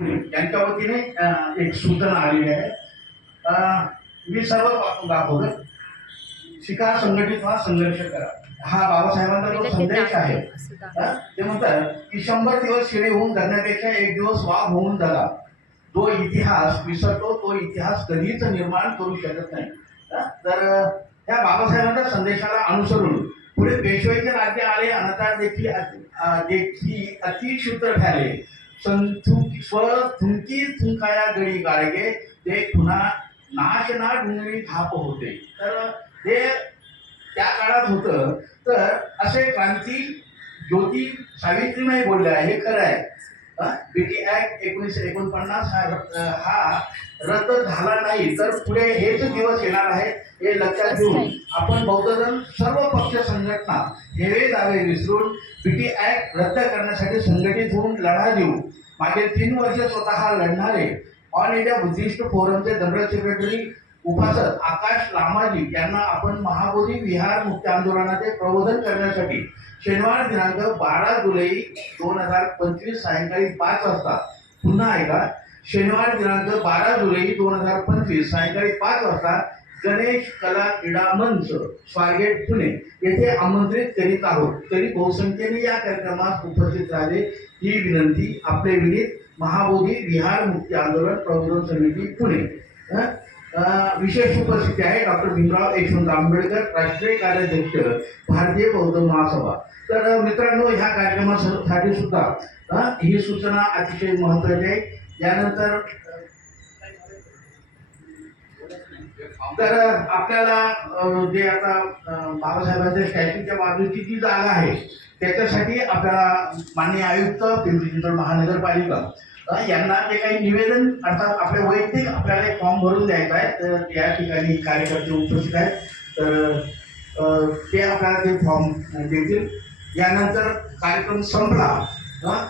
यांच्या वतीने एक सूचना आलेली आहे. मी सर्व दाखवतो. शिका, संघटित व्हा, संघर्ष करा. हा बाबासाहेबांचा जो संदेश आहे ते म्हणतात की 100 दिवस शिळे होऊन जगण्यापेक्षा एक दिवस वाघ होऊन जगा. जो इतिहास विसरतो तो इतिहास कधीच निर्माण करू शकत नाही. तर त्या बाबासाहेबांच्या संदेशाला अनुसरून पुढे पेशवाईचे राज्य आले. अनंतर देखील अतिशूद्र झाले. थुंकी थुंकाया गडी गाळगे ते पुन्हा नाश ना डुंगरी थाप होते. तर हे त्या काळात होतं. तर असे क्रांती ज्योती सावित्रीबाई बोलले आहे, हे खरं आहे. बीटी ऍक्ट 1949 हा रद्द झाला नाही तर पुढे हेच दिवस येणार आहेत हे लक्षात घेऊन आपण बौद्धजन सर्व पक्ष संघटना हेवे दावे विसरून बीटी ऍक्ट रद्द करण्यासाठी संघटित होऊन लढा देऊ. मागील 3 वर्ष स्वतः लढणारे ऑल इंडिया बुद्धिस्ट फोरमचे जनरल सेक्रेटरी उपासक आकाश लामाजी यांना आपण महाबोधी विहार मुक्ती आंदोलनाचे प्रबोधन करण्यासाठी शनिवार दिनांक 12 जुलै 2025 सायंकाळी 5 वाजता, पुन्हा ऐका, शनिवार दिनांक 12 जुलै 2025 सायंकाळी 5 वाजता गणेश कला क्रीडा मंच स्वारगेट पुणे येथे आमंत्रित करीत आहोत. तरी बहुसंख्येने या कार्यक्रमात उपस्थित राहिले ही विनंती. आपले विनीत महाबोधी विहार मुक्ती आंदोलन प्रबोधन समिती पुणे. विशेष उपस्थिती आहे डॉक्टर भीमराव यशवंत आंबेडकर, राष्ट्रीय कार्याध्यक्ष, भारतीय बौद्ध महासभा. तर मित्रांनो, ह्या कार्यक्रमासाठी सुद्धा ही सूचना अतिशय महत्त्वाची आहे. यानंतर तर आपल्याला जे आता बाबासाहेबांच्या स्टॅच्यूच्या बाजूची जी जागा आहे त्याच्यासाठी आपल्याला माननीय आयुक्त, पिंपरी चिंचवड महानगरपालिका यांना ते काही निवेदन अर्थात आपले वैयक्तिक आपल्याला एक फॉर्म भरून द्यायचा आहे. तर या ठिकाणी कार्यकर्ते उपस्थित आहेत. तर ते आपल्याला ते फॉर्म देतील. यानंतर कार्यक्रम संपला.